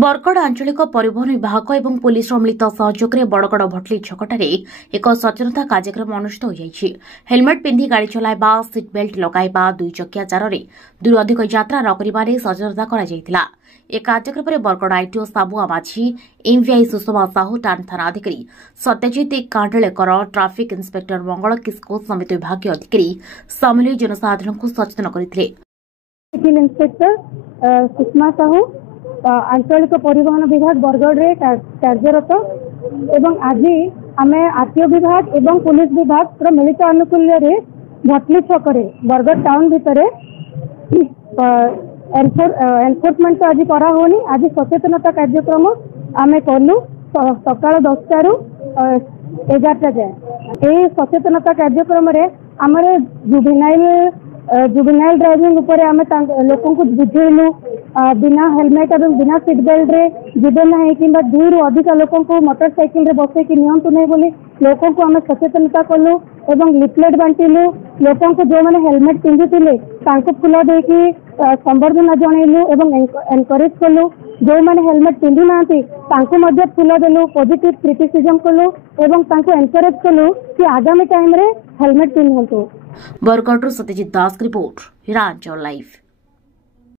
बरगड़ आंचलिक परिवहन विभाग और पुलिस मिलित सहयोग में बड़गड़ भटली छकटार एक सचेतनता कार्यक्रम अनुष्ठित हो हेलमेट पिंधि गाड़ी चलाइबा सीट बेल्ट लगाइबा दुई चकिया जार दूर अधिक यात्रा न करिबारे सचेतनता करा कार्यक्रम में बरगड़ आईटीओ साबुआ माझी एमवीआई सुषमा साहू टाण थाना अधिकारी सत्यजित कांडलेकर ट्राफिक इन्स्पेक्टर मंगल किस्को समेत विभाग अधिकारी सामिल जनसाधारण को सचेतन करते। इन्स्पेक्टर सुषमा साहू आंचलिक परिवहन विभाग बरगड़ रे कार्यरत एवं आज आम आरटीओ विभाग एवं पुलिस विभाग मिलित आनुकूल्य भटली छकरे बरगड़ टाउन भितर एनफोर्समेंट तो आज करा होनी। आज सचेतनता कार्यक्रम आम कलु सकाल 10 रु 11 जाए। यही सचेतनता कार्यक्रम आमर जुवेनाइल ड्राइविंग उपरे आम लोक बुझेलु बिना हेलमेट और बिना सीट बेल्ट रे जीवन ना कि दूर अधिक लोक मोटरसाइकिल रे बसे कि नियंतु नहीं बोली लोक को आम सचेतनता कलु एवं लिफलेट बांटिलु लोक जो मैंने हेलमेट पिंधुले फुल देकी संबर्धना जनइलु एवं एनकरेज कलु जो मैंने हेलमेट पिंधु ना फुल देलु पॉजिटिव क्रिटिसिजम कलु एवं एनकरेज कलु कि आगामी टाइम रे हेलमेट पिंधु। बरगड़ सत्यजित दास रिपोर्ट हिरांचल लाइव।